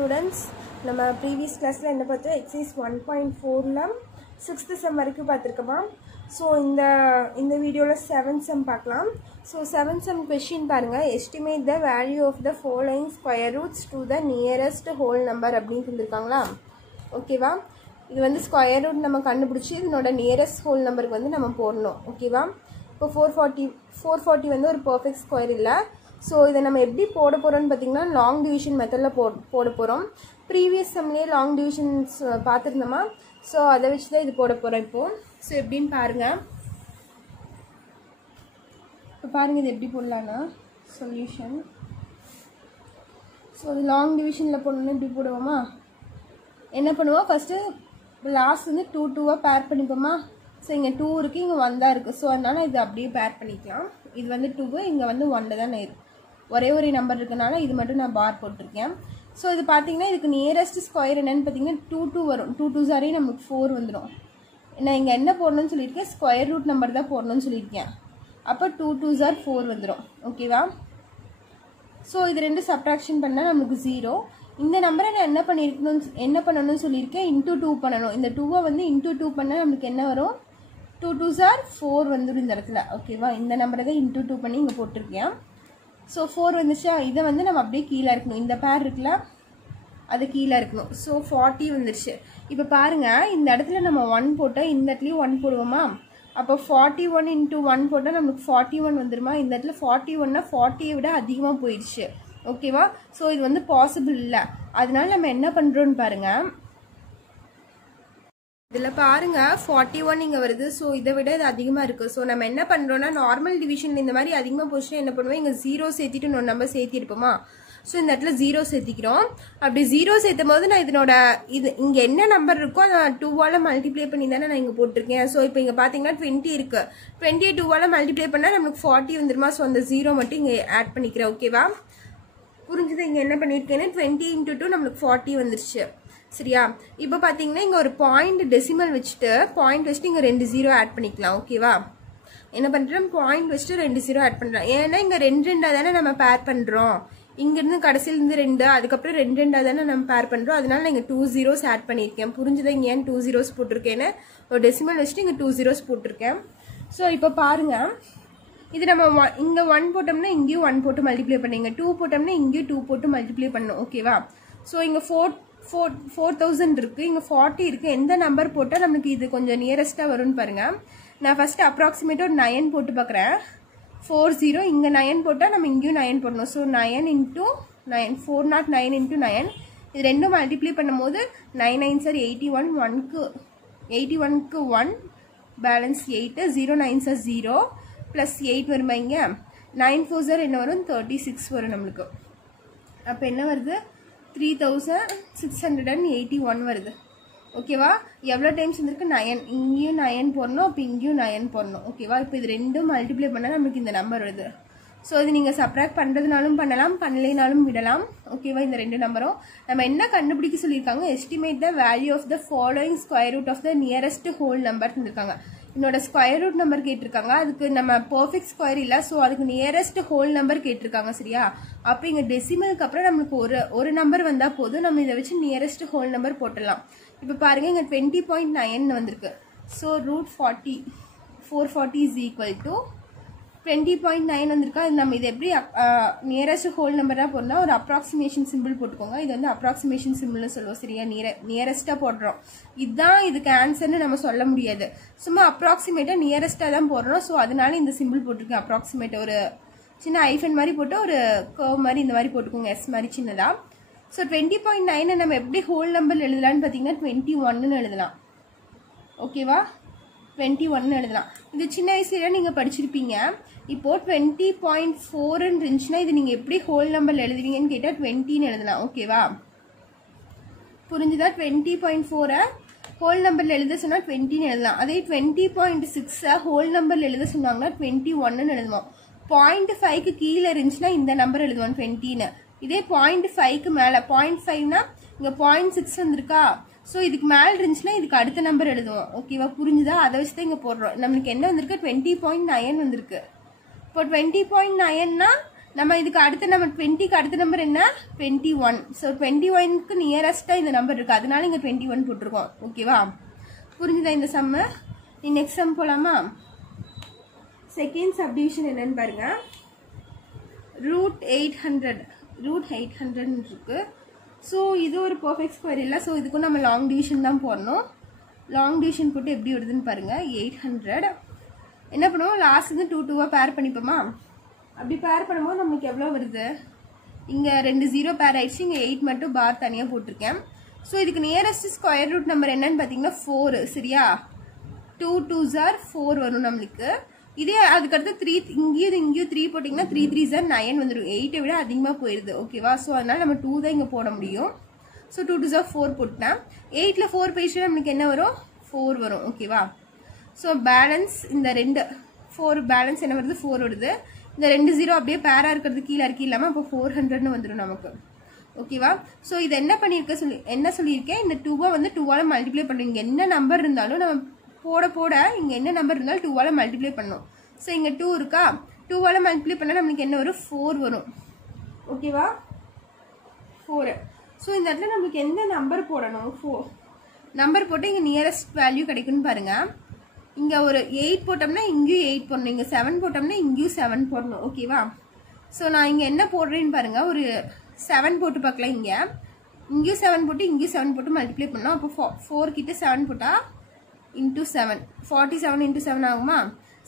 Students நம்ம previous கிளாஸில் என்ன பார்த்தோம் எக்ஸசைஸ் 1.4ல 6th சம் வரைக்கும் பார்த்துருக்கோமா. ஸோ இந்த வீடியோவில் 7th சம் பார்க்கலாம். ஸோ 7th சம் கொஷின் பாருங்கள். Estimate the value of the following square roots to the nearest whole number அப்படின்னு சொல்லியிருக்காங்களா. ஓகேவா, இது வந்து ஸ்கொயர் ரூட் நம்ம கண்டுபிடிச்சி இதனோட நியரஸ்ட் ஹோல் நம்பருக்கு வந்து நம்ம போடணும். ஓகேவா, இப்போ 440 வந்து ஒரு பர்ஃபெக்ட் ஸ்கொயர் இல்லை. ஸோ இதை நம்ம எப்படி போட போகிறோம்னு பார்த்தீங்கன்னா லாங் டிவிஷன் மெத்தடில் போட போகிறோம். ப்ரீவியஸ் சம்லேயே லாங் டிவிஷன்ஸ் பார்த்துருந்தோமா. ஸோ அதை வச்சு தான் இது போட போகிறோம் இப்போது. ஸோ எப்படின்னு பாருங்கள். இப்போ பாருங்கள் இது எப்படி போடலான்னா சொல்யூஷன். ஸோ இது லாங் டிவிஷனில் போடணுன்னு இப்படி போடுவோமா. என்ன பண்ணுவோம், ஃபஸ்ட்டு லாஸ்ட் வந்து 2 பேர் பண்ணிப்போமா. ஸோ இங்கே 2 இருக்குது, இங்கே 1 தான் இருக்குது. ஸோ அதனால் இது அப்படியே பேர் பண்ணிக்கலாம். இது வந்து 2, இங்கே வந்து 1 தான் இருக்குது. ஒரே ஒரு நம்பர் இருக்கனால இது மட்டும் நான் பார் போட்டிருக்கேன். ஸோ இது பார்த்தீங்கன்னா இதுக்கு நியரஸ்ட் ஸ்கொயர் என்னென்னு பார்த்தீங்கன்னா 2 வரும். 2 சாரி நமக்கு 4 வந்துடும். நான் இங்கே என்ன போடணும்னு சொல்லியிருக்கேன், ஸ்கொயர் ரூட் நம்பர் தான் போடணும்னு சொல்லியிருக்கேன். அப்போ 2 சார் 4 வந்துடும். ஓகேவா, ஸோ இது ரெண்டு சப்ட்ராக்ஷன் பண்ணால் நமக்கு 0. இந்த நம்பரை நான் என்ன பண்ணணும்னு சொல்லியிருக்கேன், இன்டூ 2 பண்ணணும். இந்த 2 வந்து இன்டூ 2 பண்ணால் நமக்கு என்ன வரும், 2 சார் 4 வந்துடும் இந்த இடத்துல. ஓகேவா, இந்த நம்பரை தான் இன்டூ 2 பண்ணி இங்கே போட்டிருக்கேன். ஸோ 4 வந்துச்சா, இதை வந்து நம்ம அப்படியே கீழே இருக்கணும். இந்த பேர் இருக்குல்ல அது கீழே இருக்கணும். ஸோ 40 வந்துருச்சு. இப்போ பாருங்கள், இந்த இடத்துல நம்ம 1 போட்டால் இந்த இடத்துலையும் 1 போடுவோமா. அப்போ 41 × 1 போட்டால் நமக்கு 41 வந்துடுமா. இந்த இடத்துல 41னா 40யை விட அதிகமாக போயிடுச்சு. ஓகேவா, ஸோ இது வந்து பாசிபிள் இல்லை. அதனால நம்ம என்ன பண்ணுறோன்னு பாருங்கள். இதில் பாருங்கள் 41 இங்கே வருது. ஸோ இதை விட இது அதிகமாக இருக்குது. ஸோ நம்ம என்ன பண்ணுறோன்னா நார்மல் டிவிஷன் இந்த மாதிரி அதிகமாக போச்சுன்னா என்ன பண்ணுவோம், இங்கே 0 சேர்த்திட்டு இன்னொரு நம்பர் சேர்த்திருப்போமா. ஸோ இந்த இடத்துல 0 சேர்த்திக்கிறோம். அப்படி 0 சேர்த்தும் போது நான் இது இங்கே என்ன நம்பர் இருக்கோ அதை 2ஆல் மல்டிப்ளை பண்ணி தானே நான் இங்கே போட்டிருக்கேன். ஸோ இப்போ இங்கே பார்த்தீங்கன்னா 20 இருக்குது. 20 2ஆல் மல்டிப்ளை பண்ணால் நமக்கு 40 வந்துருமா. ஸோ அந்த 0 மட்டும் இங்கே ஆட் பண்ணிக்கிறேன். ஓகேவா, புரிஞ்சுது. இங்கே என்ன பண்ணியிருக்கேன்னா 20 × 2 நம்மளுக்கு 40 வந்துருச்சு. சரியா, இப்போ பார்த்தீங்கன்னா இங்கே ஒரு பாயிண்ட் டெசிமல் வச்சுட்டு இங்கே 2 0 ஆட் பண்ணிக்கலாம். ஓகேவா, என்ன பண்ணுறோம், பாயிண்ட் வச்சுட்டு 2 0 ஆட் பண்ணுறோம். ஏன்னா இங்கே 2 தானே நம்ம பேர் பண்ணுறோம். இங்கேருந்து கடைசியிலேருந்து 2, அதுக்கப்புறம் 2 தானே நம்ம பேர் பண்ணுறோம். அதனால நான் இங்கே 2 zeros ஆட் பண்ணியிருக்கேன். புரிஞ்சுதான் இங்கே ஏன் 2 zeros போட்டிருக்கேன்னு. ஒரு டெசிமல் வச்சுட்டு இங்கே 2 zeros போட்டிருக்கேன். ஸோ இப்போ பாருங்கள், இது நம்ம இங்கே 1 போட்டோம்னா இங்கேயும் 1 போட்டு மல்டிப்ளை பண்ணி, இங்கே 2 போட்டோம்னா இங்கேயும் 2 போட்டு மல்டிப்ளை பண்ணணும். ஓகேவா, ஸோ இங்கே 4000 இருக்குது, இங்கே 40 இருக்குது. எந்த நம்பர் போட்டால் நமக்கு இது கொஞ்சம் நியரஸ்ட்டாக வரும்னு பாருங்கள். நான் ஃபஸ்ட்டு அப்ராக்சிமேட்டாக ஒரு 9 போட்டு பார்க்குறேன். 40, இங்கே 9 போட்டால் நம்ம இங்கேயும் 9 போடணும். ஸோ 9 × 9 409 × 9 இது ரெண்டும் மல்டிப்ளை பண்ணும்போது 9 9 சார் 81, 81க்கு 1 பேலன்ஸ் 8, 0 9 சார் 0 ப்ளஸ் 8 வருமா. இங்கே 9 4 சார் என்ன வரும், 36 வரும் நம்மளுக்கு. அப்போ என்ன வருது, 3681 வருது. ஓகேவா, எவ்வளோ டைம்ஸ் வந்துருக்கு, 9. இங்கேயும் 9 போடணும், அப்போ இங்கேயும் 9 போடணும். ஓகேவா, இப்போ இது ரெண்டும் மல்டிப்ளை பண்ணால் நமக்கு இந்த நம்பர் வருது. ஸோ இது நீங்கள் சப்ராக்ட் பண்ணுறதுனாலும் பண்ணலாம், பண்ணலைனாலும் விடலாம். ஓகேவா, இந்த 2 நம்பரும் நம்ம என்ன கண்டுபிடிக்க சொல்லியிருக்காங்க, estimate the value of the following square root of the nearest whole number இருந்திருக்காங்க. என்னோட ஸ்கொயர் ரூட் நம்பர் கேட்டிருக்காங்க. அதுக்கு நம்ம பர்ஃபெக்ட் ஸ்கொயர் இல்லை. ஸோ அதுக்கு நியரஸ்ட் ஹோல் நம்பர் கேட்டிருக்காங்க. சரியா, அப்போ இங்கே டெசிமலுக்கு அப்புறம் நம்மளுக்கு ஒரு நம்பர் வந்தால் போதும். நம்ம இதை வச்சு நியரஸ்ட் ஹோல் நம்பர் போட்டுடலாம். இப்போ பாருங்கள், இங்கே 20.9 வந்திருக்கு. ஸோ √440 is equal to 20.9 வந்திருக்கா. நம்ம இது எப்படி நியரஸ்ட் ஹோல் நம்பராக போடணும், ஒரு அப்ராக்சிமேஷன் சிம்பிள் போட்டுக்கோங்க. இது வந்து அப்ராக்சிமேஷன் சிம்பிள்னு சொல்லுவோம். சரியா, நியரஸ்ட்டாக போடுறோம். இதுதான் இதுக்கு ஆன்சர்னு நம்ம சொல்ல முடியாது. சும்மா அப்ராக்சிமேட்டாக நியரஸ்ட்டாக தான் போடுறோம். ஸோ அதனால இந்த சிம்பிள் போட்டிருக்கேன். அப்ராக்சிமேட்டாக ஒரு சின்ன ஐஃபன் மாதிரி போட்டு ஒரு கர்வ் மாதிரி இந்த மாதிரி போட்டுக்கோங்க, எஸ் மாதிரி சின்னதாக. ஸோ 20.9 நம்ம எப்படி ஹோல் நம்பர் எழுதலான்னு பார்த்தீங்கன்னா 21ன்னு எழுதலாம். ஓகேவா, 21 எழுதலாம். இது சின்ன வயசுல நீங்கள் படிச்சிருப்பீங்க. இப்போது 20.4 இருந்துச்சுன்னா இது நீங்கள் எப்படி ஹோல் நம்பர் எழுதுவீங்கன்னு கேட்டால் 20ன்னு எழுதலாம். ஓகேவா, புரிஞ்சுதா. 20.4 ஹோல் நம்பரில் எழுத சொன்னால் 20ன்னு எழுதலாம். அதே 20.6 ஹோல் நம்பரில் எழுத சொன்னாங்கன்னா 21ன்னு எழுதுவோம். 0.5க்கு கீழே இருந்துச்சுன்னா இந்த நம்பர் எழுதுவோம் 20ன்னு. இதே 0.5க்கு மேலே 0.5னா இங்கே 0.6 வந்திருக்கா. ஸோ இதுக்கு மேலே இருந்துச்சுன்னா இதுக்கு அடுத்த நம்பர் எழுதுவோம். ஓகேவா, புரிஞ்சுதா. அதை வச்சு தான் இங்கே போடுறோம். நம்மளுக்கு என்ன வந்திருக்கு, 20.9 வந்திருக்கு. இப்போ 20.9னா நம்ம இதுக்கு அடுத்த நம்பர் 20க்கு அடுத்த நம்பர் என்ன 21. ஸோ 21க்கு நியரஸ்ட்டாக இந்த நம்பர் இருக்குது, அதனால இங்கே 21 போட்டிருக்கோம். ஓகேவா, புரிஞ்சுதா இந்த சம்மு? நீ நெக்ஸ்ட் சம் போகலாமா? செகண்ட் சப்டிவிஷன் என்னன்னு பாருங்க. √800 இருக்கு. ஸோ இது ஒரு பர்ஃபெக்ட் ஸ்கொயர் இல்லை, ஸோ இதுக்கும் நம்ம லாங் டிவிஷன் தான் போடணும். லாங் டிவிஷன் போட்டு எப்படி வருதுன்னு பாருங்க. 800 என்ன பண்ணுவோம், லாஸ்ட் வந்து 2 2 பேர் பண்ணிப்போமா? அப்படி பேர் பண்ணும்போது நமக்கு எவ்வளோ வருது, இங்கே 2 0 பேர் ஆயிடுச்சு, இங்கே 8 மட்டும் பார் தனியாக போட்டிருக்கேன். ஸோ இதுக்கு நியரஸ்ட் ஸ்கொயர் ரூட் நம்பர் என்னன்னு பார்த்தீங்கன்னா 4. சரியா, 2 2s are 4 வரும் நம்மளுக்கு. இதே அதுக்கடுத்து 3 இங்கேயும் 3 போட்டிங்கன்னா 3 3s are 9 வந்துடும். 8 விட அதிகமாக போயிடுது. ஓகேவா, ஸோ அதனால் நம்ம 2 தான் இங்கே போட முடியும். ஸோ 2 2s are 4 போட்டேன். 8ல் 4 போயிடுச்சுன்னா நம்மளுக்கு என்ன வரும், 4 வரும். ஓகேவா, ஸோ பேலன்ஸ் இந்த 2 4 பேலன்ஸ் என்ன வருது, 4 வருது. இந்த 2 0 அப்படியே பேராக இருக்கிறது கீழே இறக்கி இல்லாமல் அப்போ 400ன்னு வந்துடும் நமக்கு. ஓகேவா, ஸோ இது என்ன பண்ணியிருக்க என்ன சொல்லியிருக்கேன், இந்த 2 வந்து 2ஆல் மல்டிப்ளை பண்ணுவீங்க. என்ன நம்பர் இருந்தாலும் நம்ம போட இங்கே என்ன நம்பர் இருந்தாலும் 2ஆல் மல்டிப்ளை பண்ணணும். ஸோ இங்கே 2 இருக்கா, 2ஆல் மல்டிப்ளை பண்ணால் நம்மளுக்கு என்ன வரும், 4 வரும். ஓகேவா, 4. ஸோ இந்த இடத்துல நம்மளுக்கு எந்த நம்பர் போடணும், 4 நம்பர் போட்டு இங்கே நியரஸ்ட் வேல்யூ கிடைக்குன்னு பாருங்கள். இங்கே ஒரு 8 போட்டோம்னா இங்கேயும் 8 போடணும், இங்கே 7 போட்டோம்னா இங்கேயும் 7 போடணும். ஓகேவா, ஸோ நான் இங்கே என்ன போடுறேன்னு பாருங்கள். ஒரு 7 போட்டு பார்க்கலாம். இங்கேயும் 7 போட்டு இங்கேயும் 7 போட்டு மல்டிப்ளை பண்ணோம். அப்போ 4 கிட்ட 7 போட்டால் இன்ட்டு 7 47 இன்ட்டு 7 ஆகுமா?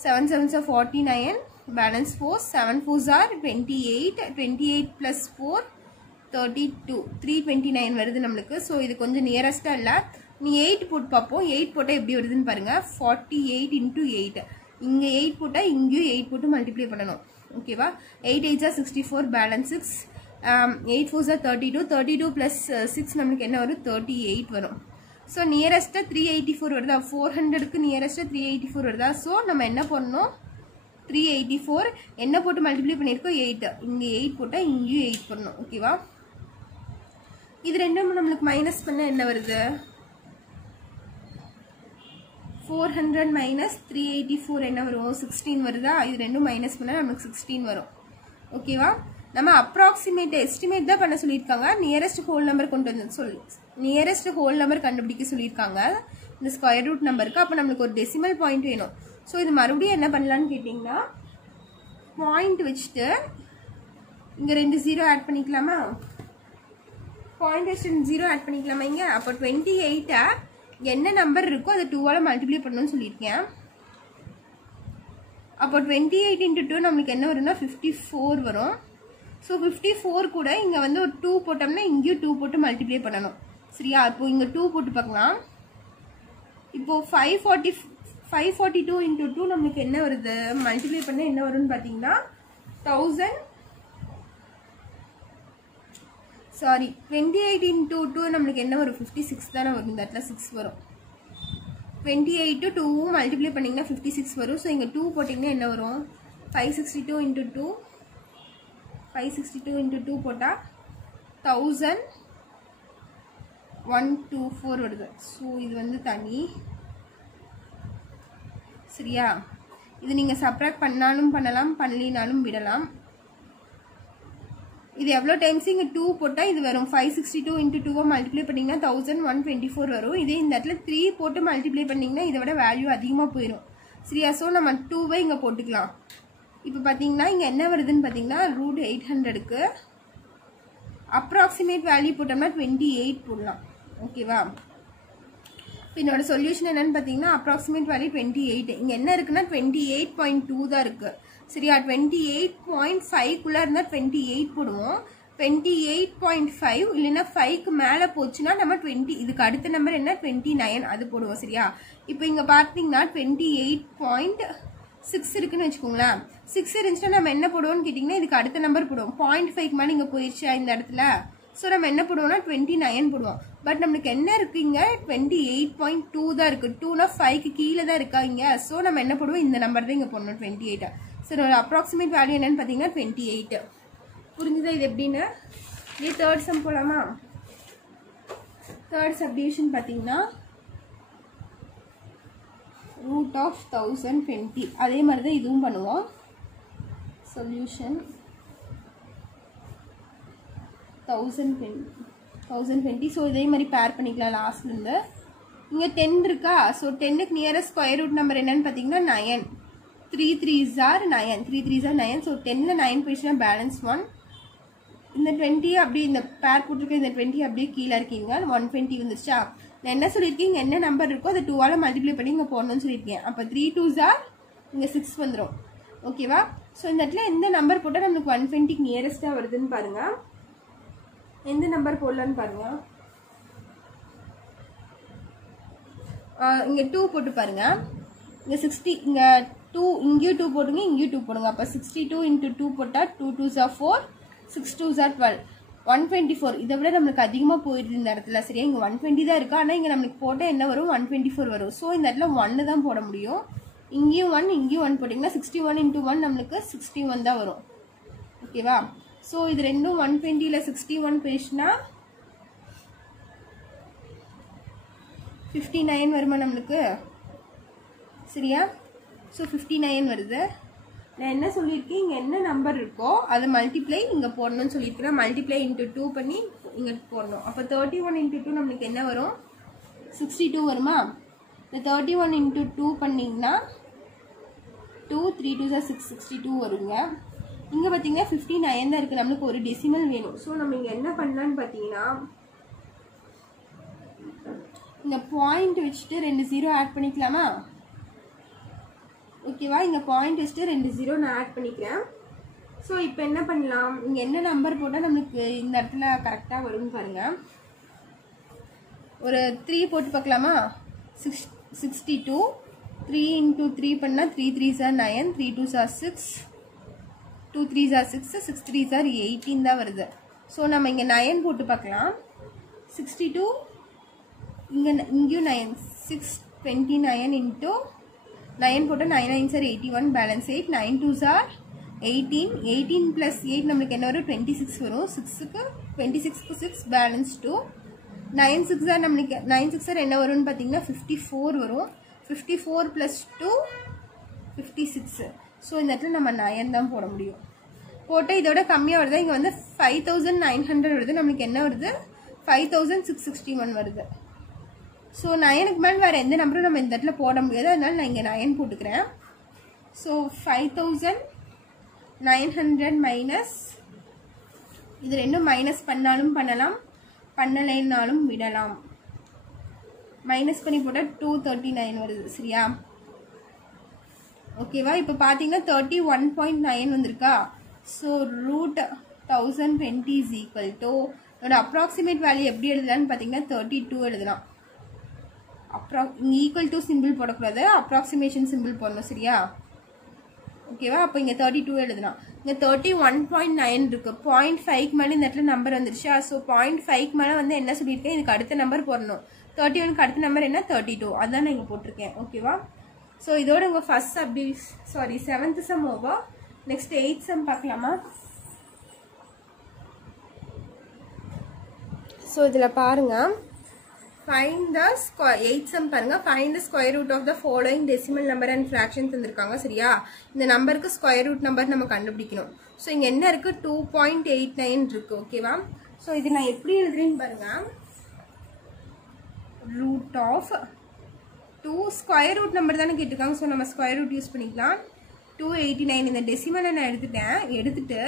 7 7s are 49, balance 4, 7 4s are 28, 28 + 4 32, 329 வருது நம்மளுக்கு. ஸோ இது கொஞ்சம் நியரஸ்ட்டாக இல்லை. நீ 8 போட்டு பார்ப்போம். 8 போட்டால் எப்படி வருதுன்னு பாருங்கள். 48 × 8, இங்கே 8 போட்டால் இங்கேயும் 8 போட்டு மல்டிப்ளை பண்ணணும். ஓகேவா, 8 8s are 64, balance 6, 8 4s are 32, 32 + 6 நம்மளுக்கு என்ன வரும், 38 வரும். ஸோ நியரஸ்ட்டாக 384 வருதா, 400க்கு நியரஸ்ட்டாக 384 வருதா. ஸோ நம்ம என்ன பண்ணணும், 384 என்ன போட்டு மல்டிப்ளை பண்ணியிருக்கோம், 8, இங்கே 8 போட்டால் இங்கேயும் 8 போடணும். ஓகேவா, இது ரெண்டும் நம்மளுக்கு மைனஸ் பண்ண என்ன வருது, 400 - 384 என்ன வரும், 16 வருதா. இது ரெண்டும் மைனஸ் பண்ணால் நமக்கு 16 வரும். ஓகேவா, நம்ம அப்ராக்சிமேட் எஸ்டிமேட் தான் பண்ண சொல்லியிருக்காங்க. நியரஸ்ட் ஹோல் நம்பர் கொண்டு வந்து நியரஸ்ட் ஹோல் நம்பர் கண்டுபிடிக்க சொல்லியிருக்காங்க இந்த ஸ்கொயர் ரூட் நம்பருக்கு. அப்போ நம்மளுக்கு ஒரு டெசிமல் பாயிண்ட் வேணும். ஸோ இது மறுபடியும் என்ன பண்ணலான்னு கேட்டிங்கன்னா, பாயிண்ட் வச்சுட்டு இங்கே 2 0 ஆட் பண்ணிக்கலாமா, பாயிண்ட் வச்சுட்டு 0 ஆட் பண்ணிக்கலாமா இங்கே. அப்போ 28 என்ன நம்பர் இருக்கோ அதை 2ஆல் மல்டிப்ளை பண்ணணும்னு சொல்லியிருக்கேன். அப்போ 28 × 2 நம்மளுக்கு என்ன வரும்னா 54 வரும். ஸோ 54 கூட இங்கே வந்து ஒரு 2 போட்டோம்னா இங்கேயும் 2 போட்டு மல்டிப்ளை பண்ணணும். சரியா, இப்போ இங்கே 2 போட்டு பார்க்கலாம். இப்போது 542 × 2 நம்மளுக்கு என்ன வருது, மல்டிப்ளை பண்ண என்ன வரும்னு பார்த்தீங்கன்னா 28 × 2 நம்மளுக்கு என்ன வரும், 56 தானே வரும். இந்த இடத்துல 6 வரும். 28 2 மல்டிப்ளை பண்ணிங்கன்னா 56 வரும். ஸோ இங்கே 2 போட்டிங்கன்னா என்ன வரும், 562 × 2 போட்டால் 1124 வருது. ஸோ இது வந்து தனி. சரியா, இது நீங்கள் சப்ராக்ட் பண்ணாலும் பண்ணலாம், பண்ணலினாலும் விடலாம். இது எவ்வளோ டைம்ஸ் இங்கே 2 போட்டால் இது வரும், 562 × 2 மல்டிப்ளை பண்ணிங்கன்னா 1124 வரும். இதே இந்த இடத்துல 3 போட்டு மல்டிப்ளை பண்ணிங்கன்னா இதை விட வேல்யூ அதிகமாக போயிடும். சரியா, ஸோ நம்ம 2வை இங்கே போட்டுக்கலாம். இப்போ பார்த்தீங்கன்னா இங்கே என்ன வருதுன்னு பார்த்தீங்கன்னா √800க்கு அப்ராக்சிமேட் வேல்யூ போட்டோம்னா 28 போடலாம். ஓகேவா, இப்போ என்னோட சொல்யூஷன் என்னன்னு பார்த்தீங்கன்னா அப்ராக்சிமேட் வேல்யூ 28. இங்கே என்ன இருக்குன்னா 28.2 தான் இருக்குது. சரியா, 28.5க்குள்ளே இருந்தால் 28 போடுவோம். 28.5 இல்லைன்னா 5க்கு மேலே போச்சுன்னா நம்ம 20, இதுக்கு அடுத்த நம்பர் என்ன 29 அது போடுவோம். சரியா, இப்போ இங்கே பார்த்தீங்கன்னா 28.6 இருக்குன்னு வச்சுக்கோங்களேன். 6 இருந்துச்சுன்னா நம்ம என்ன போடுவோம்னு கேட்டிங்கன்னா இதுக்கு அடுத்த நம்பர் போடுவோம். 0.5க்கு மேலே இங்கே போயிடுச்சு இந்த இடத்துல. ஸோ நம்ம என்ன போடுவோம்னா 29 போடுவோம். பட் நம்மளுக்கு என்ன இருக்குது இங்கே 28.2 தான் இருக்குது. 2னா 5க்கு கீழே தான் இருக்கா இங்கே. ஸோ நம்ம என்ன போடுவோம், இந்த நம்பர் தான் இங்கே போடணும் 28. சரி, ஒரு அப்ராக்சிமேட் வேல்யூ என்னன்னு பார்த்தீங்கன்னா 28. புரிஞ்சுதா இது எப்படின்னு? இதே தேர்ட் சம் போகலாமா? தேர்ட் சப்டிவிஷன் பார்த்தீங்கன்னா √1020. அதே மாதிரி தான் இதுவும் பண்ணுவோம். சொல்யூஷன் 1020. ஸோ இதே மாதிரி பேர் பண்ணிக்கலாம் லாஸ்ட்லேருந்து. இங்கே 10 இருக்கா? ஸோ 10க்கு நியரஸ்ட் ஸ்கொயர் ரூட் நம்பர் என்னன்னு பார்த்தீங்கன்னா 9. 3 3s are 9. 3 3s are 9. So 10ல் 9 போயிடுச்சுன்னா பேலன்ஸ் 1. இந்த 20 அப்படியே இந்த பேர் போட்டிருக்க இந்த 20 அப்படியே கீழே இருக்கீங்க. 120 வந்துருச்சா? நான் என்ன சொல்லியிருக்கேன், என்ன நம்பர் இருக்கோ அதை 2ஆல் மல்டிப்ளை பண்ணி இங்கே போடணும்னு சொல்லியிருக்கேன். அப்போ 3 2s are இங்கே 6 வந்துடும். ஓகேவா? ஸோ இந்த இடத்துல எந்த நம்பர் போட்டால் நம்மளுக்கு 120க்கு நியரஸ்ட்டாக வருதுன்னு பாருங்கள். எந்த நம்பர் போடலான்னு பாருங்கள். இங்கே 2 போட்டு பாருங்கள். இங்கே 60, இங்கே 2, இங்கேயும் 2 போடுங்க, இங்கேயும் 2 போடுங்க. அப்போ 62 × 2 போட்டால் 2 2s are 4, 6 2s are 12, 124. இதை விட நம்மளுக்கு அதிகமாக போயிடுது இந்த இடத்துல. சரியா? இங்கே 120 தான் இருக்குது. ஆனால் இங்கே நம்மளுக்கு போட்டால் என்ன வரும்? 124 வரும். ஸோ இந்த இடத்துல 1 தான் போட முடியும். இங்கேயும் 1, இங்கேயும் 1 போட்டிங்கன்னா 61 × 1 நம்மளுக்கு 61 தான் வரும். ஓகேவா? ஸோ இது ரெண்டும் 120ல் 61 போயிடுச்சுன்னா 59 வருமா நம்மளுக்கு? சரியா? ஸோ 59 வருது. நான் என்ன சொல்லியிருக்கேன், இங்கே என்ன நம்பர் இருக்கோ அதை மல்டிப்ளை இங்கே போடணும்னு சொல்லியிருக்கேன். மல்டிப்ளை × 2 பண்ணி இங்கே போடணும். அப்போ 31 × 2 நம்மளுக்கு என்ன வரும்? 62 வருமா? இந்த 31 × 2 பண்ணிங்கன்னா 2 3 2s are 6, 62 வருங்க. இங்கே பார்த்தீங்கன்னா 59 தான் இருக்குது. நம்மளுக்கு ஒரு டெசிமல் வேணும். ஸோ நம்ம இங்கே என்ன பண்ணலான்னு பார்த்தீங்கன்னா, இந்த பாயிண்ட் வச்சுட்டு 2 0 ஆட் பண்ணிக்கலாமா? ஓகேவா? இங்கே பாயிண்ட் வச்சுட்டு 2 0 நான் ஆட் பண்ணிக்கிறேன். ஸோ இப்போ என்ன பண்ணலாம், இங்கே என்ன நம்பர் போட்டால் நம்மளுக்கு இந்த இடத்துல கரெக்டாக வரும்னு பாருங்கள். ஒரு 3 போட்டு பார்க்கலாமா? 62. 3 × 3 பண்ணால் 3 3s are 9, 3 2s are 6, 2 3s are 6, 6 3s are 18 தான் வருது. ஸோ நம்ம இங்கே 9 போட்டு பார்க்கலாம். 62, இங்கேயும் 9, 629 × 9 போட்டால் 9 9s are 81, balance 8, 9 2s are 18, 18 + 8 நம்மளுக்கு என்ன வரும்? 26 வரும். 6க்கு 26க்கு 6 பேலன்ஸ் 2, 9 6 are நம்மளுக்கு 9 6 are என்ன வரும்னு பார்த்தீங்கன்னா 54 வரும். 54 + 2 56. ஸோ இந்த இடத்துல நம்ம 9 தான் போட முடியும். போட்டால் இதோட கம்மியாக வருது. இங்கே வந்து 5900 வருது. நம்மளுக்கு என்ன வருது? 5661 வருது. ஸோ 9க்கு மேலே வேறு எந்த நம்பரும் நம்ம இந்த இடத்துல போட முடியாது. அதனால நான் இங்கே 9 போட்டுக்கிறேன். ஸோ 5900 மைனஸ், இது ரெண்டும் மைனஸ் பண்ணாலும் பண்ணலாம், பண்ணலைன்னாலும் விடலாம். மைனஸ் பண்ணி போட்டால் 239 வருது. சரியா? ஓகேவா? இப்போ பார்த்தீங்கன்னா 31.9 வந்திருக்கா? ஸோ √1020 is equal to, இதோட அப்ராக்சிமேட் வேல்யூ எப்படி எழுதலான்னு பார்த்தீங்கன்னா 32 எழுதலாம். இங்கே ஈக்குவல் டு சிம்பிள் போடக்கூடாது, அப்ராக்சிமேஷன் சிம்பிள் போடணும். சரியா? ஓகேவா? அப்போ இங்கே 32 எழுதலாம். இங்கே 31.9 இருக்குது. 0.5க்கு மேலே இந்த இடத்துல நம்பர் வந்துருச்சா? ஸோ 0.5க்கு மேலே வந்து என்ன சொல்லியிருக்கேன், இதுக்கு அடுத்த நம்பர் போடணும். 31க்கு அடுத்த நம்பர் என்ன? 32. அதான் நான் இங்கே போட்டிருக்கேன். ஓகேவா? ஸோ இதோட உங்கள் first seventh sum over. Next 8th sum பார்க்கலாமா? ஸோ இதில் பாருங்கள், ஃபைண்ட் த 8th சம் பாருங்கள். Find the square root of the following decimal number and fraction தந்திருக்காங்க. சரியா? இந்த நம்பருக்கு ஸ்கொயர் ரூட் நம்பர் நம்ம கண்டுபிடிக்கணும். ஸோ இங்கே என்ன இருக்குது? 2.89 இருக்குது. ஓகேவா? ஸோ இது நான் எப்படி எழுதுறேன்னு பாருங்கள். Root of 2 square root number தானே கேட்டிருக்காங்க. ஸோ நம்ம ஸ்கொயர் ரூட் யூஸ் பண்ணிக்கலாம். 289 இந்த டெசிமலை நான் எடுத்துட்டு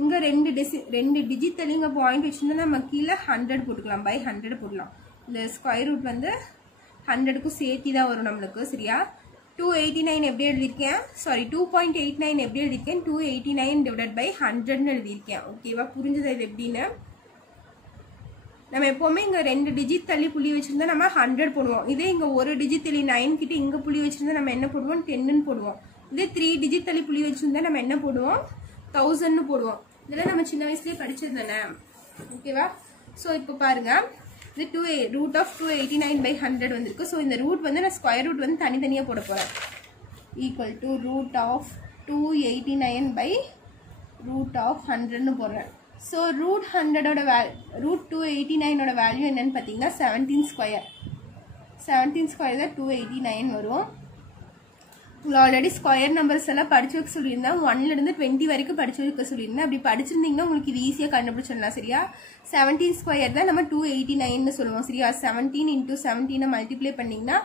இங்கே ரெண்டு டிஜிட் தள்ளி இங்கே பாயிண்ட் வச்சுருந்தா நம்ம கீழே 100 போட்டுக்கலாம். பை 100 போடலாம். இந்த ஸ்கொயர் ரூட் வந்து 100க்கும் சேர்த்தி தான் வரும் நம்மளுக்கு. சரியா? 289 எப்படி எழுதியிருக்கேன்? 2.89 எப்படி எழுதியிருக்கேன்? 289 / 100ன்னு எழுதியிருக்கேன். ஓகேவா? புரிஞ்சது இது எப்படின்னு? நம்ம எப்போவுமே இங்கே 2 டிஜிட் தள்ளி புள்ளி வச்சுருந்தா நம்ம 100 போடுவோம். இதே இங்கே ஒரு டிஜிட் தள்ளி 9 கிட்ட இங்கே புள்ளி வச்சுருந்தா நம்ம என்ன போடுவோம்? 10ன்னு போடுவோம். இதே 3 டிஜிட் தள்ளி புள்ளி வச்சுருந்தா நம்ம என்ன போடுவோம்? 1000ன்னு போடுவோம். இதெல்லாம் நம்ம சின்ன வயசுலேயே படிச்சது தானே. ஓகேவா? ஸோ இப்போ பாருங்க, இது √289/100 வந்திருக்கு. ஸோ இந்த ரூட் வந்து நான் ஸ்கொயர் ரூட் வந்து தனித்தனியாக போட போகிறேன். ஈக்குவல் டு √289/√100ன்னு போடுறேன். ஸோ √100ஓட √289ஓட வேல்யூ என்னன்னு பார்த்தீங்கன்னா 17 ஸ்கொயர். 17 ஸ்கொயர் தான் 289 வரும். உங்களுக்கு ஆல்ரெடி ஸ்கொயர் நம்பர்ஸ் எல்லாம் படிச்சு வைக்க சொல்லியிருந்தேன். 1ல இருந்து 20 வரைக்கும் படிச்சு வைக்க சொல்லியிருந்தேன். அப்படி படிச்சிருந்தீங்கன்னா உங்களுக்கு இது ஈஸியாக கண்டுபிடிச்சிடலாம். சரியா? 17 ஸ்கொயர் தான் நம்ம 289 சொல்லுவோம். சரியா? 17 × 17 மல்டிப்ளை பண்ணிங்கன்னா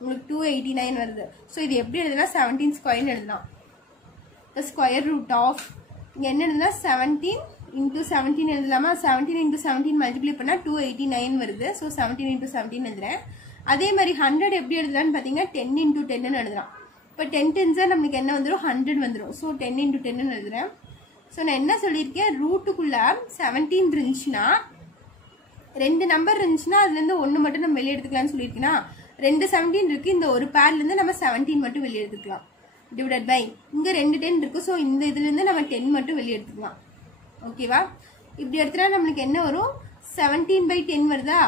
உங்களுக்கு 289 வருது. ஸோ இது எப்படி எழுதலாம்? 17 ஸ்கொயர்னு எழுதலாம். த ஸ்கொயர் ரூட் ஆஃப் இங்கே என்ன எழுதுனா 17 × 17 எழுதலாமா? 17 × 17 மல்டிப்ளை பண்ணால் 289 வருது. ஸோ 17 × 17 எழுதுறேன். அதே மாதிரி 100 எப்படி எழுதலான்னு பார்த்தீங்கன்னா 10 × 10 எழுதலாம். இப்போ 10 10s நம்மளுக்கு என்ன வந்துடும்? 100 வந்துடும். ஸோ 10 × 10 எழுதுறேன். ஸோ நான் என்ன சொல்லியிருக்கேன்? ரூட்டுக்குள்ள 17 இருந்துச்சுன்னா, 2 நம்பர் இருந்துச்சுன்னா அதுலேருந்து 1 மட்டும் நம்ம வெளியே எடுத்துக்கலாம்னு சொல்லியிருக்கேன்னா, 2 17 இருக்கு. இந்த ஒரு பேர்லேருந்து நம்ம 17 மட்டும் வெளியே எடுத்துக்கலாம். டிவைடட் பை இங்கே 2 10 இருக்கு. ஸோ இந்த இதுலேருந்து நம்ம 10 மட்டும் வெளியே எடுத்துக்கலாம். ஓகேவா? இப்படி எடுத்துனா நம்மளுக்கு என்ன வரும்? 17/10 வருதா?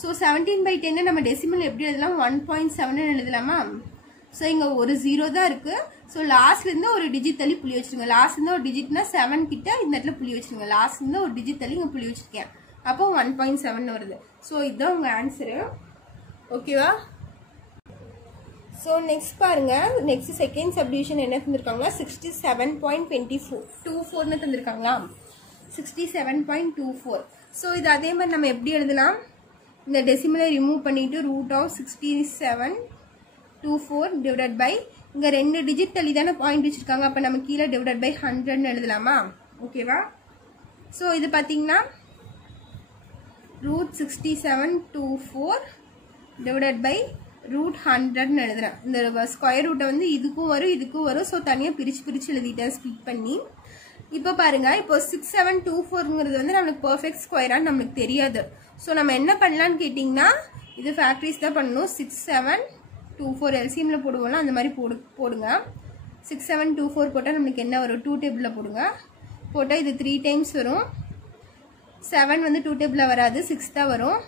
ஸோ 17/10 நம்ம டெசிமல் எப்படி எழுதலாம்? 1.7 எழுதலாமா? ஸோ இங்கே ஒரு 0 தான் இருக்கு. ஸோ லாஸ்ட்லேருந்து ஒரு டிஜிட் தள்ளி புள்ளி வச்சிருங்க. லாஸ்ட்லேருந்து ஒரு டிஜிட்னா 7 கிட்ட இந்த இடத்துல புள்ளி வச்சிருங்க. லாஸ்ட்லேருந்து ஒரு டிஜிட் தள்ளி இங்கே புள்ளி வச்சிருக்கேன். அப்போ 1.7 வருது. ஸோ இதுதான் உங்கள் ஆன்சரு. ஓகேவா? ஸோ நெக்ஸ்ட் பாருங்க. நெக்ஸ்ட் செகண்ட் சப்டிவிஷன் என்ன தந்திருக்காங்களா? 67.24 தந்திருக்காங்களா? 67.24. ஸோ இது அதே மாதிரி நம்ம எப்படி எழுதலாம்? இந்த டெசிமலை ரிமூவ் பண்ணிட்டு ரூட் ஆஃப் 67.24 டிவைடட் பை இங்கே 2 டிஜிட் தள்ளி தானே பாயிண்ட் வச்சிருக்காங்க. அப்போ நம்ம கீழே டிவைடட் பை 100ன்னு எழுதலாமா? ஓகேவா? ஸோ இது பார்த்தீங்கன்னா ரூட் 67.24 டிவைடட் பை ரூட் 100ன்னு எழுதுறேன். இந்த ஸ்கொயர் ரூட்டை வந்து இதுக்கும் வரும் இதுக்கும் வரும். ஸோ தனியாக பிரித்து எழுதிட்டேன் ஸ்ப்ளிட் பண்ணி. இப்போ பாருங்க, இப்போ 6724ங்கிறது வந்து நம்மளுக்கு பர்ஃபெக்ட் ஸ்கொயரான்னு நம்மளுக்கு தெரியாது. ஸோ நம்ம என்ன பண்ணலான்னு கேட்டிங்கன்னா, இது ஃபேக்ட்ரிஸ் தான் பண்ணணும். 6724 எல்சிஎம்ல போடுவோம்ல, அந்த மாதிரி போடுங்க. 6724 போட்டால் நம்மளுக்கு என்ன வரும்? 2 டேபிளில் போடுங்க. போட்டால் இது 3 டைம்ஸ் வரும். 7 வந்து 2 டேபிளில் வராது, 6 தான் வரும்.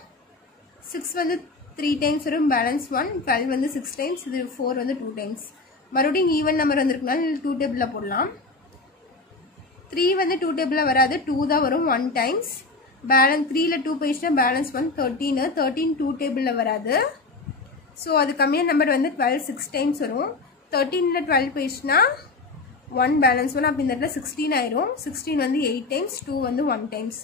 6 வந்து 3 டைம்ஸ் வரும், பேலன்ஸ் 1. 12 வந்து 6 டைம்ஸ், இது 4 வந்து 2 டைம்ஸ். மறுபடியும் ஈவன் நம்பர் வந்திருக்கனால 2 டேபிளில் போடலாம். 3 வந்து 2 டேபிளில் வராது, 2 தான் வரும் 1 டைம்ஸ். பேலன்ஸ் 3ல 2 போயிடுச்சுன்னா பேலன்ஸ் 1 13. 13 2 டேபிளில் வராது. ஸோ அது கம்மியான நம்பர் வந்து 12 6 டைம்ஸ் வரும். 13ல 12 போயிடுச்சுன்னா 1 பேலன்ஸ் 1. அப்போ இந்த இடத்துல 16 ஆயிரும். 16 வந்து 8 டைம்ஸ், 2 வந்து 1 டைம்ஸ்.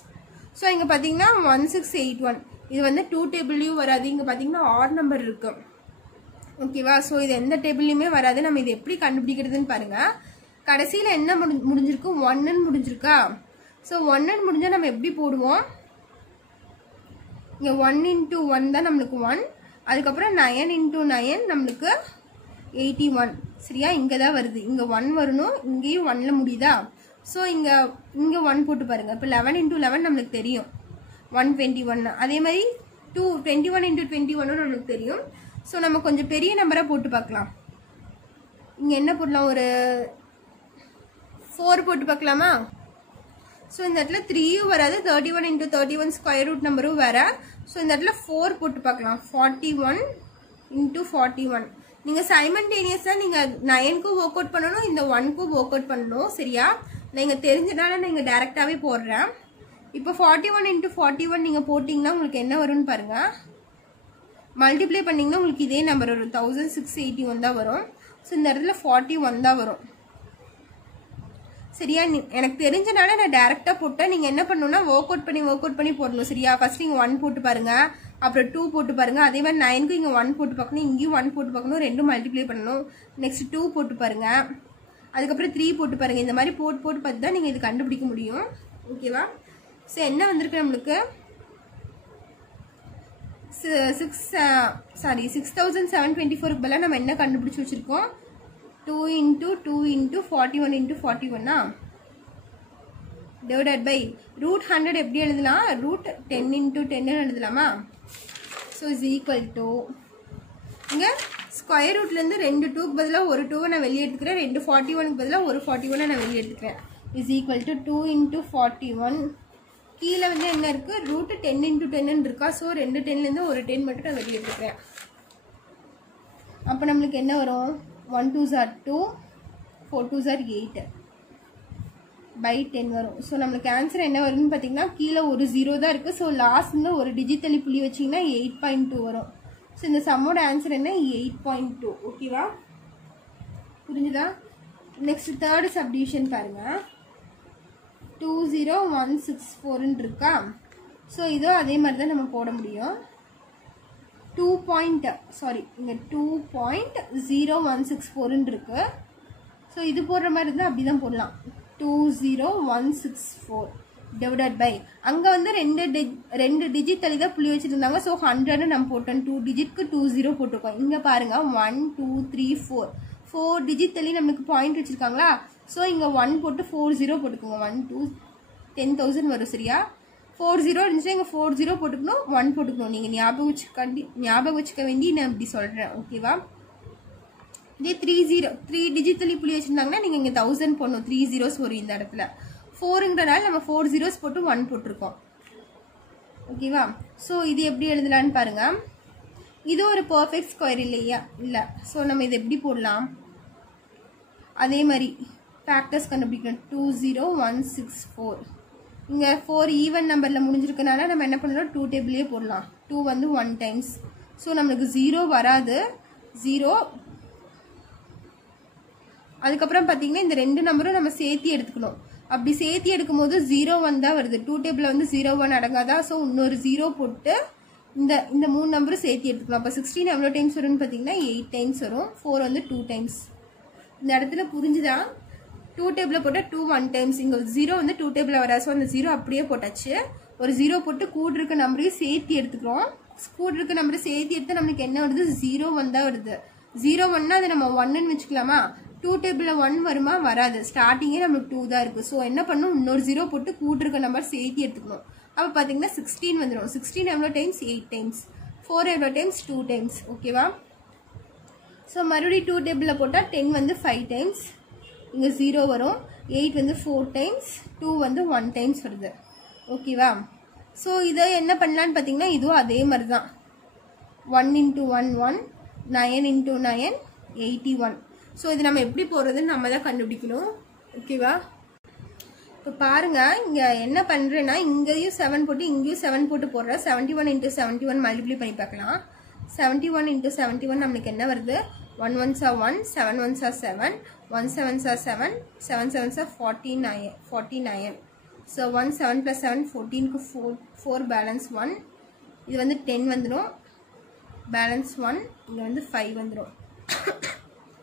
ஸோ இங்கே பார்த்தீங்கன்னா 1681 இது வந்து 2 டேபிள்லையும் வராது. இங்கே பார்த்தீங்கன்னா ஆட் நம்பர் இருக்கு. ஓகேவா? ஸோ இது எந்த டேபிள்லையுமே வராது. நம்ம இது எப்படி கண்டுபிடிக்கிறதுன்னு பாருங்க. கடைசியில் என்ன முடிஞ்சிருக்கு? 1ன்னு முடிஞ்சிருக்கா? ஸோ 1ன்னு முடிஞ்சால் நம்ம எப்படி போடுவோம்? இங்கே 1 × 1 தான் நம்மளுக்கு 1. அதுக்கப்புறம் 9 × 9 நம்மளுக்கு 81. சரியா? இங்கே தான் வருது. இங்கே 1 வரணும், இங்கேயும் 1ல முடியுதா? ஸோ இங்கே 1 போட்டு பாருங்க. இப்போ 11 × 11 நம்மளுக்கு தெரியும் 121. அதே மாதிரி 21 × 21 நம்மளுக்கு தெரியும். ஸோ நம்ம கொஞ்சம் பெரிய நம்பராக போட்டு பார்க்கலாம். இங்கே என்ன போடலாம்? ஒரு 4 போட்டு பார்க்கலாமா? ஸோ இந்த இடத்துல 3யும் வராது, 31 × 31 ஸ்கொயர் ரூட் நம்பரும் வேற. ஸோ இந்த இடத்துல 4 போட்டு பார்க்கலாம். 41 × 41. நீங்கள் சைமல்டேனியஸாக நீங்கள் 9க்கும் ஒர்க் அவுட் பண்ணணும், இந்த 1க்கும் ஒர்க் அவுட் பண்ணணும். சரியா? நீங்கள் தெரிஞ்சனால நீங்கள் டேரெக்டாகவே போடுறேன். இப்போ 41 × 41 நீங்கள் போட்டிங்கன்னா உங்களுக்கு என்ன வரும்னு பாருங்கள். மல்டிப்ளை பண்ணிங்கன்னா உங்களுக்கு இதே நம்பர் வரும், 1681 தான் வரும். ஸோ இந்த இடத்துல 41 தான் வரும். சரியா? எனக்கு தெரிஞ்சனால நான் டேரெக்டாக போட்டேன். நீங்கள் என்ன பண்ணணும்னா ஒர்க் அவுட் பண்ணி போடணும். சரியா? ஃபர்ஸ்ட் நீங்கள் 1 போட்டு பாருங்க, அப்புறம் 2 போட்டு பாருங்க. அதே மாதிரி 9க்கு இங்கே 1 போட்டு பார்க்கணும், இங்கேயும் 1 போட்டு பார்க்கணும், 2 மல்டிப்ளை பண்ணணும். நெக்ஸ்ட் 2 போட்டு பாருங்க, அதுக்கப்புறம் 3 போட்டு பாருங்க. இந்த மாதிரி போட்டு பார்த்து தான் நீங்கள் இது கண்டுபிடிக்க முடியும். ஓகேவா? ஸோ என்ன வந்திருக்கு நம்மளுக்கு? 6724க்கு பதிலாக நம்ம என்ன கண்டுபிடிச்சி வச்சிருக்கோம்? 2 × 2 × 41 × 41 டிவைடட் பை ரூட் 100 எப்படி எழுதலாம்? ரூட் 10 × 10 எழுதலாமா? ஸோ இஸ் ஈக்குவல் டு இங்கே ஸ்கொயர் ரூட்லேருந்து 2 2க்கு பதிலாக ஒரு 2 நான் வெளியே எடுத்துக்கிறேன், 2 41க்கு பதிலாக ஒரு 41 நான் வெளியே எடுத்துக்கிறேன். Is equal to 2 × 41. கீழே வந்து என்ன இருக்குது? ரூட் 10 × 10 இருக்கா? ஸோ 2 10லேருந்து ஒரு 10 மட்டும் நான் வெளியே எடுத்துக்கிறேன். அப்போ நம்மளுக்கு என்ன வரும்? 1 2s are 2, 4 2s are 8 by 10 வரும். ஸோ நம்மளுக்கு ஆன்சர் என்ன வரும்னு பார்த்தீங்கன்னா, கீழே ஒரு 0 தான் இருக்குது. ஸோ லாஸ்ட்ல ஒரு டிஜிட் தள்ளி புள்ளி வச்சிங்கன்னா 8.2 வரும். ஸோ இந்த சம்மோட ஆன்சர் என்ன? 8.2. ஓகேவா? புரிஞ்சுதா? நெக்ஸ்ட் தேர்ட் சப்டிவிஷன் பாருங்க. 20164 இருக்கா? ஸோ இதோ அதே மாதிரி தான் நம்ம போட முடியும். 2.0164 இருக்கு. ஸோ இது போடுற மாதிரி இருந்தால் அப்படி தான் போடலாம். 20164 டிவைடட் பை அங்கே வந்து ரெண்டு டிஜிட் தள்ளி தான் புள்ளி வச்சுருந்தாங்க. ஸோ 100 நம்ம போட்டோம். 2 டிஜிட்க்கு 20 போட்டிருக்கோம். இங்கே பாருங்க 1 2 3 4 டிஜிட் தள்ளி நமக்கு பாயிண்ட் வச்சுருக்காங்களா? ஸோ இங்கே 1 போட்டு 40 போட்டுக்கோங்க. 1 2 10,000 வரும். சரியா? 40 இருந்துச்சுன்னா இங்கே 40 போட்டுக்கணும், 1 போட்டுக்கணும். நீங்கள் ஞாபகம் வச்சுக்க வேண்டி நான் இப்படி சொல்கிறேன். ஓகேவா? இதே 3 டிஜிட் தள்ளி புள்ளி வச்சுருந்தாங்கன்னா நீங்கள் இங்கே 1000 போடணும். 3 zeros வரும் இந்த இடத்துல. 4ங்கிறனால நம்ம 4 zeros போட்டு 1 போட்டிருக்கோம். ஓகேவா? ஸோ இது எப்படி எழுதலான்னு பாருங்க. இது ஒரு பர்ஃபெக்ட் ஸ்கொயர் இல்லையா? இல்லை. ஸோ நம்ம இதை எப்படி போடலாம்? அதே மாதிரி ஃபேக்டர்ஸ் கண்டுபிடிக்கணும். 20164 இங்கே 4 ஈவன் நம்பரில் முடிஞ்சிருக்கனால நம்ம என்ன பண்ணலாம்? 2 டேபிளே போடலாம். 2 வந்து 1 டைம்ஸ். ஸோ நம்மளுக்கு 0 வராது. 0. அதுக்கப்புறம் பார்த்தீங்கன்னா இந்த ரெண்டு நம்பரும் நம்ம சேர்த்தி எடுத்துக்கணும். அப்படி சேர்த்தி எடுக்கும் போது 0 தான் வருது. 2 டேபிளில் வந்து 0 அடங்காதா? ஸோ இன்னொரு 0 போட்டு இந்த 3 நம்பரும் சேர்த்தி எடுத்துக்கலாம். அப்போ 16 எவ்வளோ டைம்ஸ் வரும்னு பார்த்தீங்கன்னா 8 டைம்ஸ் வரும். 4 வந்து 2 டைம்ஸ். இந்த இடத்துல புரிஞ்சுதா? 2 டேபிளில் போட்டால் 2 1 டைம்ஸ். இங்கே 0 வந்து 2 டேபிளில் வராது. ஸோ அந்த 0 அப்படியே போட்டாச்சு. ஒரு 0 போட்டு கூட இருக்க நம்பரையும் சேர்த்தி எடுத்துக்கிறோம். கூட இருக்க நம்பரை சேர்த்தி எடுத்தால் நம்மளுக்கு என்ன வருது? 0 தான் வருது. 0 அதை நம்ம 1ன்னு வச்சுக்கலாமா? 2 டேபிளில் 1 வருமா? வராது. ஸ்டார்டிங்கே நம்மளுக்கு 2 தான் இருக்குது. ஸோ என்ன பண்ணணும்? இன்னொரு 0 போட்டு கூட இருக்க நம்பர் சேர்த்தி எடுத்துக்கணும். அப்போ பார்த்தீங்கன்னா 16 வந்துடும். 16 எவ்வளோ டைம்ஸ்? 8 டைம்ஸ். 4 எவ்வளோ டைம்ஸ்? 2 டைம்ஸ். ஓகேவா? ஸோ மறுபடியும் 2 டேபிளில் போட்டால் 10 வந்து 5 டைம்ஸ். இங்கே 0 வரும். 8 வந்து 4 டைம்ஸ். 2 வந்து 1 டைம்ஸ் வருது. ஓகேவா? ஸோ இதை என்ன பண்ணலான்னு பார்த்தீங்கன்னா இதுவும் அதே மாதிரி தான். 1 × 1 1 9 × 9 81. ஸோ இது நம்ம எப்படி போடுறதுன்னு நம்ம தான் கண்டுபிடிக்கணும். ஓகேவா? இப்போ பாருங்க, இங்கே என்ன பண்ணுறேன்னா இங்கேயும் 7 போட்டு இங்கேயும் 7 போட்டு போடுறேன். 71 × 71 மல்டிப்ளை பண்ணி பார்க்கலாம். 71 × 71 நம்மளுக்கு என்ன வருது? 1 1s are 1, 7 1s are 7, 1 7s are 7, 7 7s are 49. So 1 7 + 7 14க்கு 4 balance 1. இது வந்து 10 வந்துடும். பேலன்ஸ் 1. இங்கே வந்து 5 வந்துடும்.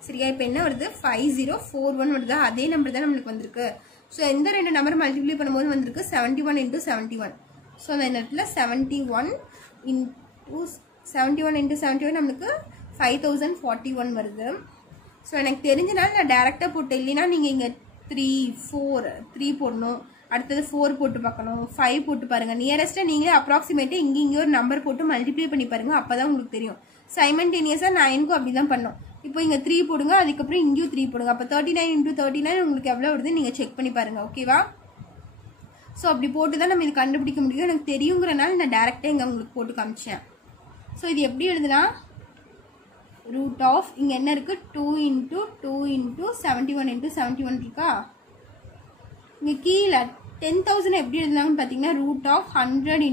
சரியா? இப்போ என்ன வருது? 5041 வருதா? அதே நம்பர் தான் நம்மளுக்கு வந்திருக்கு. ஸோ எந்த ரெண்டு நம்பர் மல்டிப்ளை பண்ணும்போது வந்திருக்கு? 71 × 71. ஸோ அந்த இடத்துல 71 × 71 நம்மளுக்கு 5041 வருது. ஸோ எனக்கு தெரிஞ்சனால நான் டேரெக்டாக போட்டேன். இல்லைன்னா நீங்கள் இங்கே 3 4 3 போடணும். அடுத்தது 4 போட்டு பார்க்கணும். 5 போட்டு பாருங்கள். நியரஸ்ட்டாக நீங்களே அப்ராக்சிமேட்டாக இங்கே ஒரு நம்பர் போட்டு மல்டிப்ளை பண்ணி பாருங்கள். அப்போ தான் உங்களுக்கு தெரியும். சைமல்டேனியஸாக 9க்கும் அப்படி தான் பண்ணோம். இப்போ இங்கே 3 போடுங்க. அதுக்கப்புறம் இங்கேயும் 3 போடுங்க. அப்போ 39 × 39 உங்களுக்கு எவ்வளோ வருது நீங்கள் செக் பண்ணி பாருங்கள். ஓகேவா? ஸோ அப்படி போட்டு தான் நம்ம இது கண்டுபிடிக்க முடியும். எனக்கு தெரியுங்கிறனால நான் டேரெக்டாக இங்கே உங்களுக்கு போட்டு காமிச்சேன். ஸோ இது எப்படி எழுதலாம்? ரூட் ஆஃப் இங்கே என்ன இருக்குது? 2 × 2 × 71 × 71 இருக்கா? இங்கே கீழே 10,000 எப்படி எழுதலாம்னு பார்த்தீங்கன்னா ரூட் ஆஃப் 100 ×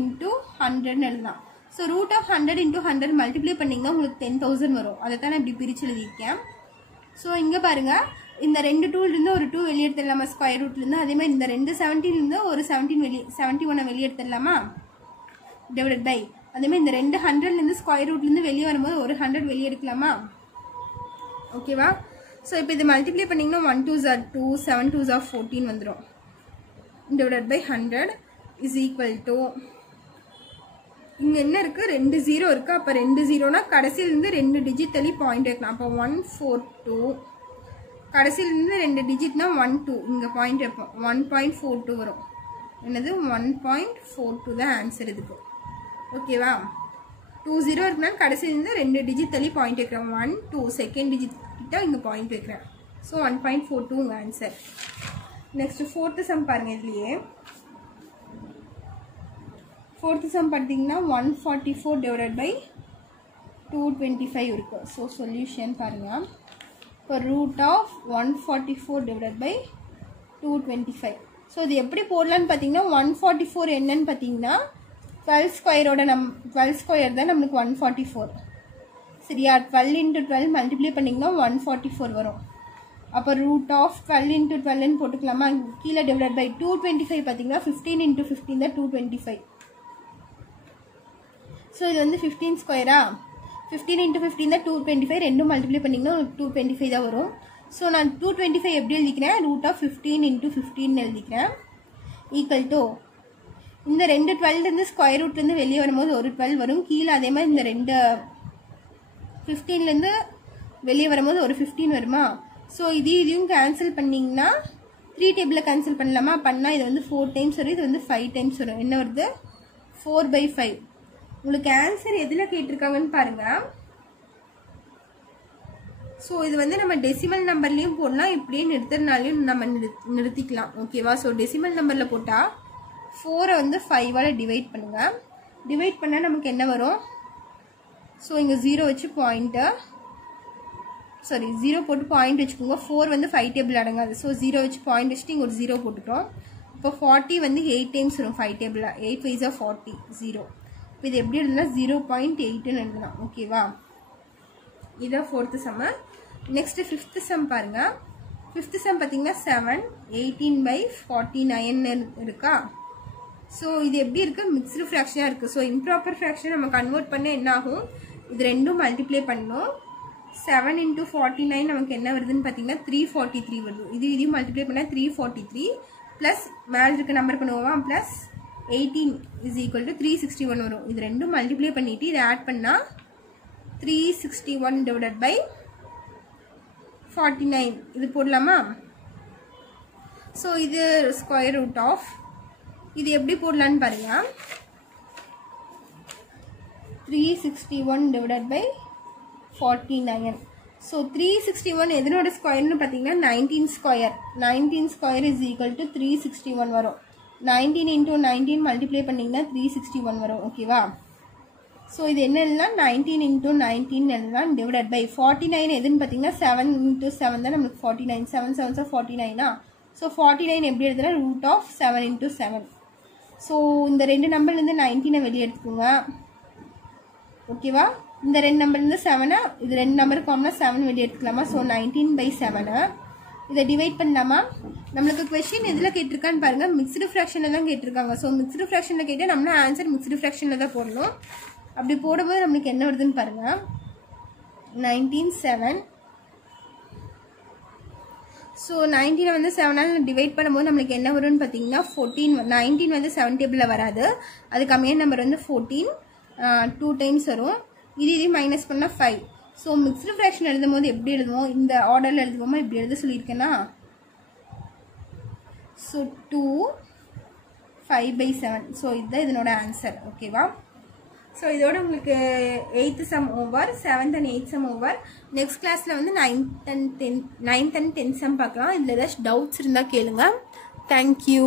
100ன்னு எழுதலாம். ஸோ ரூட் ஆஃப் 100 × 100 மல்டிப்ளை பண்ணிங்கன்னா உங்களுக்கு 10,000 வரும். அதை தான் நான் இப்படி பிரித்து எழுதியிருக்கேன். ஸோ இங்கே பாருங்கள், இந்த 2 2லேருந்து ஒரு 2 வெளியே எடுத்துடலாமா ஸ்கொயர் ரூட்லேருந்து? அதே மாதிரி இந்த 2 17லேருந்து ஒரு 71 வெளியே எடுத்துடலாமா டிவைடட் பை. அதேமாதிரி இந்த 2 100லேருந்து ஸ்கொயர் ரூட்லேருந்து வெளியே வரும்போது ஒரு 100 வெளியே எடுக்கலாமா? ஓகேவா? ஸோ இப்போ இதை மல்டிப்ளை பண்ணிங்கன்னா 1 2s are 2, 7 2s are 14 வந்துடும். Divided by 100 is equal to இங்கே என்ன இருக்குது? 2 0 இருக்குது. அப்போ 2 0னா கடைசியிலேருந்து 2 டிஜிட் தள்ளி பாயிண்ட் வைக்கலாம். அப்போ 142. கடைசியிலேருந்து 2 டிஜிட்னா 1 2. இங்கே பாயிண்ட் வைப்போம். 1.42 வரும். என்னது? 1.42 தான் ஆன்சர் இதுக்கு. ஓகேவா? 2 0 இருக்குன்னா கடைசியிலேருந்து 2 டிஜிட் தள்ளி பாயிண்ட் வைக்கிறேன். 1 2 செகண்ட் டிஜிட் கிட்ட இங்கே பாயிண்ட் வைக்கிறேன். ஸோ 1.42 உங்கள் ஆன்சர். நெக்ஸ்ட் 4th சம் பாருங்கள். இதுலேயே 4th சம் பார்த்தீங்கன்னா 144 டிவைடட் பை 225 இருக்குது. ஸோ சொல்யூஷன் பாருங்கள். இப்போ root of 144 divided by 225. So இது எப்படி போடலான்னு பார்த்தீங்கன்னா 144 என்னன்னு பார்த்தீங்கன்னா 12 ஸ்கொயரோட 12 ஸ்கொயர் தான் நம்மளுக்கு 144. சரியா? 12 × 12 மல்டிப்ளை பண்ணிங்கன்னா 144 வரும். அப்போ ரூட் ஆஃப் 12 இன்ட்டு 12 போட்டுக்கலாமா? கீழே டிவைட் பை 225 பார்த்தீங்கன்னா 15 இன்ட்டு 15 தான் 225. ஸோ இது வந்து 15 ஸ்கொயரா? 15 இன்ட்டு 15 தான் 225. ரெண்டும் மல்டிப்ளை பண்ணிங்கன்னா 225 தான் வரும். ஸோ நான் 225 எப்படி எழுதிக்கிறேன்? ரூட் ஆஃப் 15 இன்ட்டு 15 எழுதிக்கிறேன். ஈக்குவல் டு இந்த ரெண்டு 12 ஸ்கொயர் ரூட்லேருந்து வெளியே வரும்போது ஒரு 12 வரும். கீழே அதே மாதிரி இந்த ரெண்டு 15லேருந்து வெளியே வரும்போது ஒரு 15 வருமா? ஸோ இதையும் கேன்சல் பண்ணிங்கன்னா 3 டேபிளில் கேன்சல் பண்ணலாமா? பண்ணால் இது வந்து 4 டைம்ஸ் வரும், இது வந்து 5 டைம்ஸ் வரும். என்ன வருது? 4/5. உங்களுக்கு ஆன்சர் எதில் கேட்டிருக்காங்கன்னு பாருங்கள். ஸோ இது வந்து நம்ம டெசிமல் நம்பர்லேயும் போடலாம், இப்படியே நிறுத்துறதுனாலையும் நம்ம நிறுத்திக்கலாம். ஓகேவா? ஸோ டெசிமல் நம்பரில் போட்டால் 4 வந்து 5ஆல் டிவைட் பண்ணுங்கள். டிவைட் பண்ணால் நமக்கு என்ன வரும்? ஸோ இங்கே 0 வச்சு பாயிண்ட்டு, சாரி 0 போட்டு பாயிண்ட் வச்சுக்கோங்க. 4 வந்து 5 டேபிள் அடங்காது. ஸோ 0 வச்சு பாயிண்ட் வச்சுட்டு இங்கே ஒரு 0 போட்டுக்கிறோம். இப்போ 40 வந்து 8 டைம்ஸ் வரும் 5 டேபிளில். 8 5 40, 0. இப்போ இது எப்படி எழுதுனா 0.8ன்னு எழுதலாம். ஓகேவா? இதான் 4th சம்மு. நெக்ஸ்ட்டு 5th சம் பாருங்கள். 5th சம் பார்த்தீங்கன்னா 7 18/49 இருக்கா? ஸோ இது எப்படி இருக்குது? மிக்ஸ்டு ஃப்ராக்ஷனாக இருக்குது. ஸோ இம்ப்ராப்பர் ஃப்ராக்ஷன் நம்ம கன்வெர்ட் பண்ண என்ன ஆகும்? இது ரெண்டும் மல்டிப்ளை பண்ணணும். 7 இன்ட்டு 49 நமக்கு என்ன வருதுன்னு பார்த்தீங்கன்னா 343 வருது. இதையும் மல்டிப்ளை பண்ணால் 343 ப்ளஸ் மேலே இருக்க நம்பர் பண்ணுவோமா? ப்ளஸ் 18 இஸ் ஈக்குவல் டு 361 வரும். இது ரெண்டும் மல்டிப்ளை பண்ணிவிட்டு இதை ஆட் பண்ணால் 361 டிவைடட் பை 49 இது போடலாமா? ஸோ இது ஸ்கொயர் ரூட் ஆஃப், இது எப்படி போடலான்னு பாருங்க. 361 டிவைடட் பை 49. ஸோ 361 எதனோட ஸ்கொயர்னு பார்த்தீங்கன்னா 19 square. 19 square is equal to 361 வரும். 19 இன்ட்டு 19 மல்டிப்ளை பண்ணிங்கன்னா 361 வரும். ஓகேவா? ஸோ இது என்ன எழுதலாம்? 19 இன்ட்டு 19 எழுதலாம் டிவைடட் பை 49 எதுன்னு பார்த்தீங்கன்னா 7 இன்ட்டு 7 தான் நம்மளுக்கு 49. 7 7 49. ஸோ 49 எப்படி எழுதுனா? Root of 7 into 7. ஸோ இந்த ரெண்டு நம்பர்லேருந்து 19 வெளியே எடுத்துக்கோங்க. ஓகேவா? இந்த ரெண்டு நம்பர்லேருந்து 7 இது ரெண்டு நம்பர் காமனாக 7 வெளியே எடுத்துக்கலாமா? ஸோ 19/7 இதை டிவைட் பண்ணலாமா? நம்மளுக்கு கொஸ்டின் எதில் கேட்டிருக்கான்னு பாருங்கள். மிக்ஸ்டு ஃப்ராக்ஷனில் தான் கேட்டிருக்காங்க. ஸோ மிக்ஸ்டு ஃப்ராக்ஷனில் கேட்டால் நம்மள ஆன்சர் மிக்ஸ்டு ஃப்ராக்ஷனில் தான் போடணும். அப்படி போடும்போது நம்மளுக்கு என்ன வருதுன்னு பாருங்கள். 19/7. ஸோ 19 வந்து 7ஆல் டிவைட் பண்ணும்போது நம்மளுக்கு என்ன வரும்னு பார்த்தீங்கன்னா 14. 19 வந்து 7 டேபிளில் வராது, அது கம்மியான நம்பர் வந்து 14 2 டைம்ஸ் வரும். இதையும் மைனஸ் பண்ணால் 5. ஸோ மிக்ஸ்டு ஃப்ராக்ஷன் எழுதும் போது எப்படி எழுதுவோம்? இந்த ஆர்டரில் எழுதுவோமா? இப்படி எழுத சொல்லியிருக்கேன்னா ஸோ 2 5/7. ஸோ இதுதான் இதனோட ஆன்சர். ஓகேவா? ஸோ இதோட உங்களுக்கு 8th some over, 7th and 8th some over. Next கிளாஸில் வந்து 9th and 10th சம் பார்க்கலாம். இதில் ஏதாச்சும் டவுட்ஸ் இருந்தால் கேளுங்க. தேங்க்யூ.